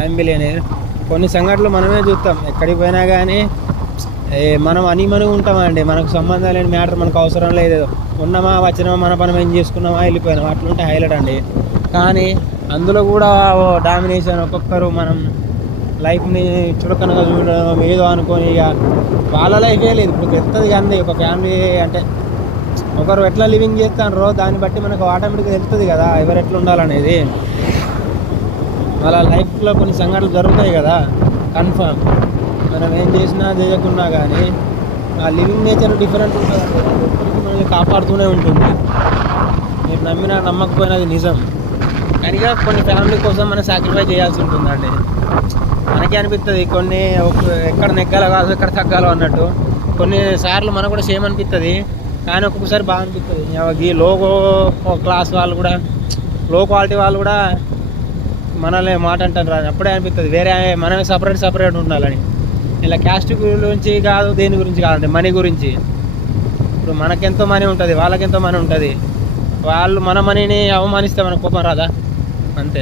I'm billionaire. కొన్ని సంఘటనలు మనమే చూస్తాం ఎక్కడికి పోయినా కానీ, మనం అని ఉంటామండి. మనకు సంబంధం లేని మ్యాటర్ మనకు అవసరం లేదు. ఉన్నామా వచ్చినామా మన పని ఏం చేసుకున్నామా వెళ్ళిపోయినామా అట్లుంటే హైలైట్ అండి. కానీ అందులో కూడా డామినేషన్, ఒక్కొక్కరు మనం లైఫ్ని చులకనగా చూడడం ఏదో అనుకొని ఇక వాళ్ళ లైఫే లేదు. ఇప్పుడు తెలుస్తుంది కానీ ఒక ఫ్యామిలీ అంటే ఒకరు ఎట్లా లివింగ్ చేస్తారో దాన్ని బట్టి మనకు ఆటోమేటిక్గా తెలుస్తుంది కదా ఎవరు ఎట్లా ఉండాలనేది. వాళ్ళ లైఫ్లో కొన్ని సంఘటనలు జరుగుతాయి కదా కన్ఫర్మ్. మనం ఏం చేసినా చేయకున్నా కానీ ఆ లివింగ్ నేచర్ డిఫరెంట్ ఉంటుంది. ఎప్పటికీ మనల్ని కాపాడుతూనే ఉంటుంది. మీరు నమ్మినా నమ్మకపోయినది నిజం. కనుక కొన్ని ఫ్యామిలీ కోసం మనం సాక్రిఫైస్ చేయాల్సి ఉంటుందండి. మనకే అనిపిస్తుంది కొన్ని ఎక్కడ నెగ్గాలో కాదు ఎక్కడ తగ్గాలో అన్నట్టు. కొన్నిసార్లు మనకు కూడా సేమ్ అనిపిస్తుంది, కానీ ఒక్కొక్కసారి బాగా అనిపిస్తుంది. ఈ లోగో క్లాస్ వాళ్ళు కూడా, లో క్వాలిటీ వాళ్ళు కూడా మనల్ని మాట అంటారు రాని అప్పుడే అనిపిస్తుంది వేరే మనమే సపరేట్ ఉండాలని. ఇలా క్యాస్ట్ గురించి కాదు, దేని గురించి కాదండి, మనీ గురించి. ఇప్పుడు మనకెంతో మనీ ఉంటుంది, వాళ్ళకెంతో మనీ ఉంటుంది. వాళ్ళు మన మనీని అవమానిస్తే మనకు కోపం రాదా? అంతే.